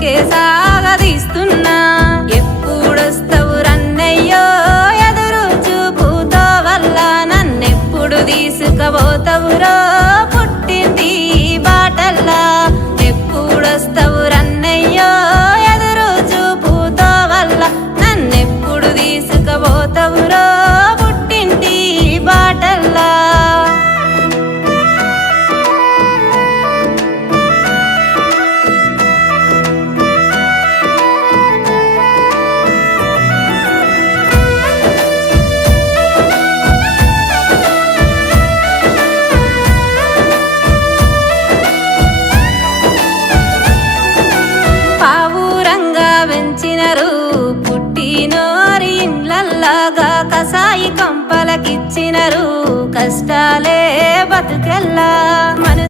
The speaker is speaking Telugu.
బతుకే సాగదీస్తున్నా. ఎప్పుడొస్తవు రన్నయ్యో ఎదురు చూపుతో వల్ల నన్నెప్పుడు తీసుకుపోతవురో పుట్టింది బాటల్లా. ఎప్పుడొస్తవు రన్నయ్యో ఎదురు చూపుతో వల్ల నన్నెప్పుడు తీసుకుపోతవురో పుట్టింది బాటల్లా. పావురంగా పెంచినరు పుట్టినోరి ఇండ్లల్లాగా కసాయి కంపలకిచ్చినరు. కష్టాలే బతుకెల్లా